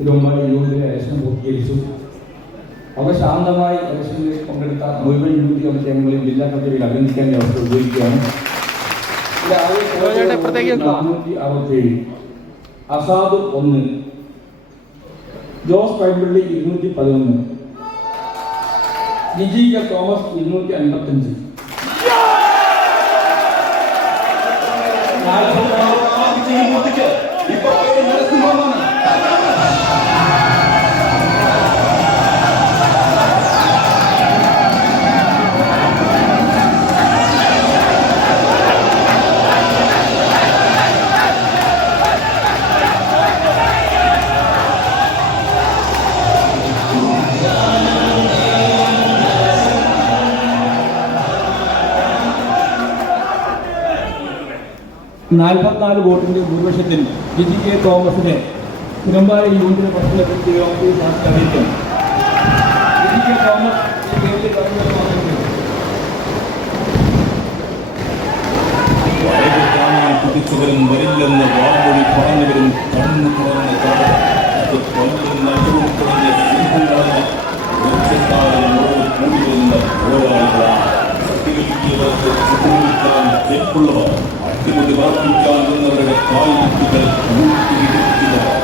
തിരുവമ്പാടി യൂണിറ്റിലെ ഇലക്ഷൻ പൂർത്തീകരിച്ചു വളരെ ശാന്തമായി ഇലക്ഷനിൽ പങ്കെടുത്ത മുഴുവൻ യൂണിറ്റ് കമ്മിറ്റി ജില്ലാ കമ്മിറ്റിയിൽ അഭിനന്ദിക്കാൻ ഞാൻ അവസരം ഉപയോഗിക്കുകയാണ് നാനൂറ്റി അറുപത്തേഴ്. അസാദ് ഒന്ന്. ജോസ് പൈപ്പിള്ളി ഇരുന്നൂറ്റി പതിനൊന്ന്. ജിജി കെ തോമസ് ഇരുന്നൂറ്റി അൻപത്തഞ്ച്. നാൽപ്പത്തിനാല് വോട്ടിന്റെ ഭൂരിപക്ഷത്തിൽ ജിജി കെ തോമസിനെ തിരുമ്പാല യൂണിറ്റിലെ പ്രശ്നത്തിൽ അറിയിക്കും ജിജി കെ തോമസ് കടന്നു വരില്ലെന്ന് വാമൊഴി പറഞ്ഞവരും കണ്ണു തുറന്ന് കടന്നു കൊല്ലം നഗരവും തുടങ്ങിയ കൂടി വന്ന പോരാളികളാണ് അട്ടിമുടി വർദ്ധിക്കാൻ വന്നവരുടെ കാൽമുട്ടുകൾ ഊട്ടിയിരിക്കുന്നവർ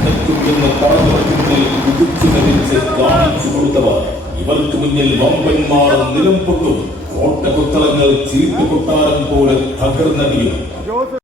ഇടയ്ക്കുന്ന തടവത്തിന്മേൽ കുതിച്ചു ധരിച്ച് കാണിച്ചു കൊടുത്തവർ ഇവർക്ക് മുന്നിൽ വമ്പന്മാർ നിലം പൊട്ടും. കോട്ടകൊത്തളങ്ങൾ ചീട്ടുകൊട്ടാരം പോലെ തകർന്നടിയും.